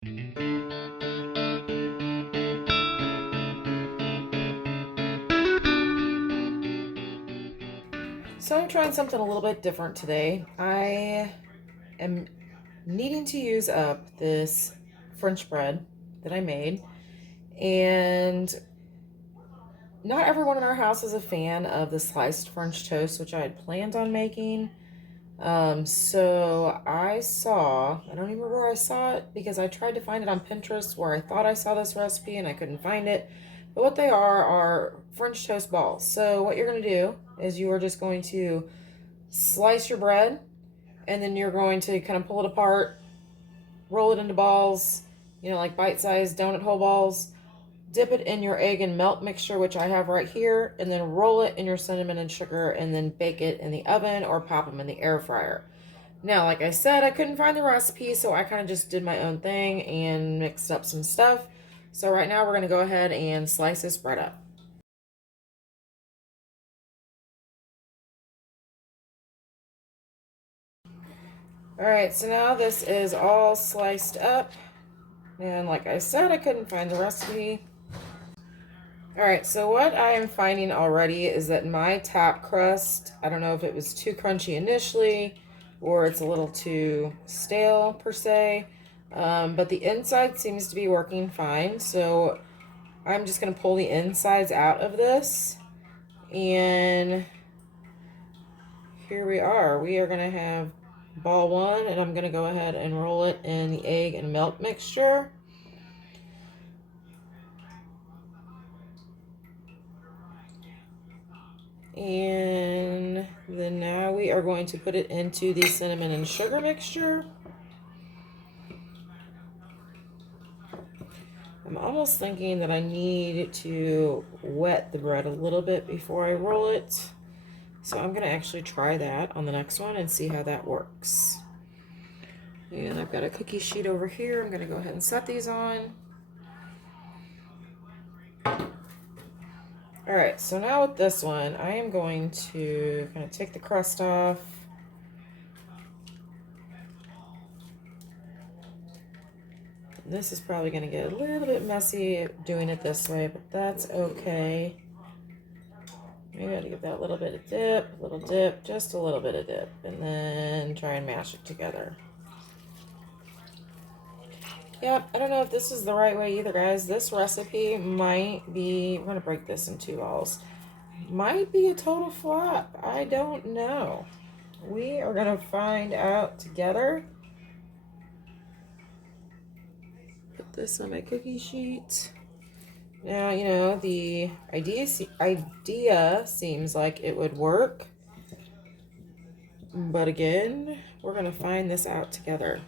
So I'm trying something a little bit different today. I am needing to use up this French bread that I made, and not everyone in our house is a fan of the sliced French toast, which I had planned on making. So I don't even remember where I saw it because I tried to find it on Pinterest where I thought I saw this recipe and I couldn't find it. But what they are French toast balls. So what you're going to do is you are just going to slice your bread, and then you're going to kind of pull it apart, roll it into balls, like bite-sized donut hole balls. Dip it in your egg and milk mixture, which I have right here, and then roll it in your cinnamon and sugar, and then bake it in the oven or pop them in the air fryer. Now, like I said, I couldn't find the recipe, so I kind of just did my own thing and mixed up some stuff. So right now we're going to go ahead and slice this bread up. Alright, so now this is all sliced up. And like I said, I couldn't find the recipe. Alright, so what I am finding already is that my top crust, I don't know if it was too crunchy initially or it's a little too stale per se, but the inside seems to be working fine. So I'm just going to pull the insides out of this, and here we are. We are going to have ball one, and I'm going to go ahead and roll it in the egg and milk mixture. And then now we are going to put it into the cinnamon and sugar mixture. I'm almost thinking that I need to wet the bread a little bit before I roll it. So I'm going to actually try that on the next one and see how that works. And I've got a cookie sheet over here. I'm going to go ahead and set these on. Alright, so now with this one, I am going to kind of take the crust off. This is probably going to get a little bit messy doing it this way, but that's okay. Maybe I got to give that a little bit of dip, just a little bit of dip, and then try and mash it together. Yep, I don't know if this is the right way either, guys. This recipe might be, I'm going to break this in two balls, might be a total flop. I don't know. We are going to find out together. Put this on my cookie sheet. Now, the idea seems like it would work. But again, we're going to find this out together.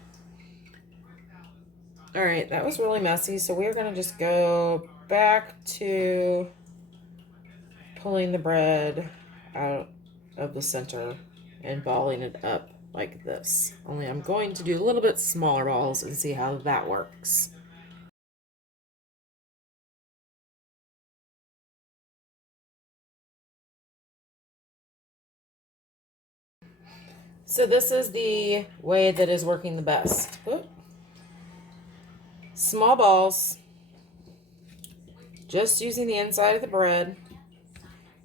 Alright, that was really messy, so we're going to just go back to pulling the bread out of the center and balling it up like this. Only I'm going to do a little bit smaller balls and see how that works. So this is the way that is working the best. Oop. Small balls, just using the inside of the bread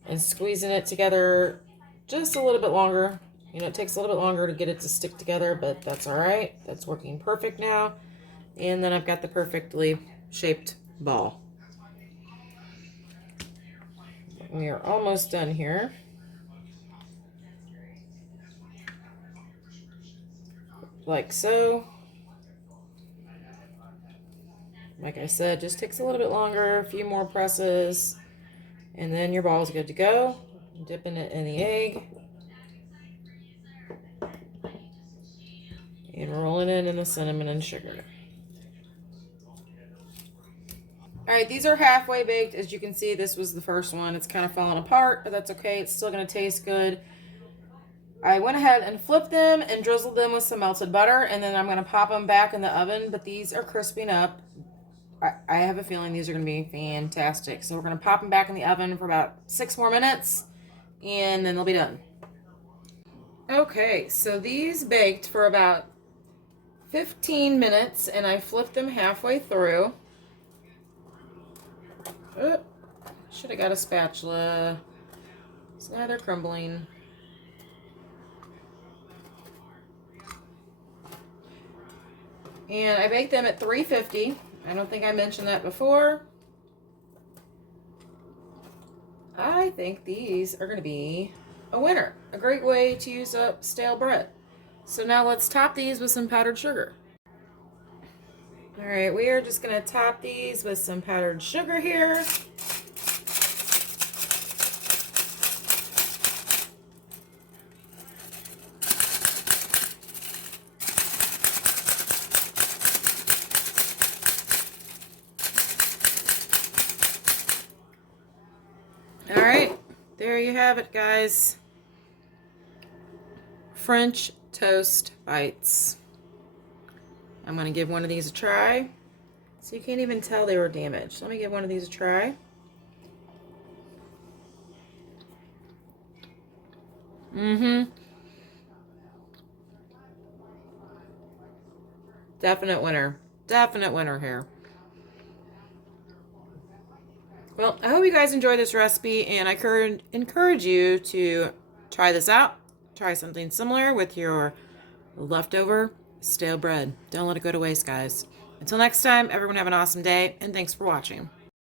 and squeezing it together just a little bit longer. It takes a little bit longer to get it to stick together, but that's all right. That's working perfect now. And then I've got the perfectly shaped ball. We are almost done here. Like so. Like I said, just takes a little bit longer, a few more presses, and then your ball is good to go. Dipping it in the egg and rolling it in the cinnamon and sugar. Alright, these are halfway baked. As you can see, this was the first one. It's kind of falling apart, but that's okay. It's still going to taste good. I went ahead and flipped them and drizzled them with some melted butter, and then I'm going to pop them back in the oven, but these are crisping up. I have a feeling these are going to be fantastic. So we're going to pop them back in the oven for about 6 more minutes, and then they'll be done. Okay, so these baked for about 15 minutes, and I flipped them halfway through. Oh, should have got a spatula. So now they're crumbling. And I baked them at 350. I don't think I mentioned that before. I think these are going to be a winner. A great way to use up stale bread. So now let's top these with some powdered sugar. All right, we are just going to top these with some powdered sugar here. All right, there you have it, guys. French toast bites. I'm going to give one of these a try. So you can't even tell they were damaged. Let me give one of these a try. Definite winner. Definite winner here. Well, I hope you guys enjoy this recipe, and I encourage you to try this out. Try something similar with your leftover stale bread. Don't let it go to waste, guys. Until next time, everyone have an awesome day, and thanks for watching.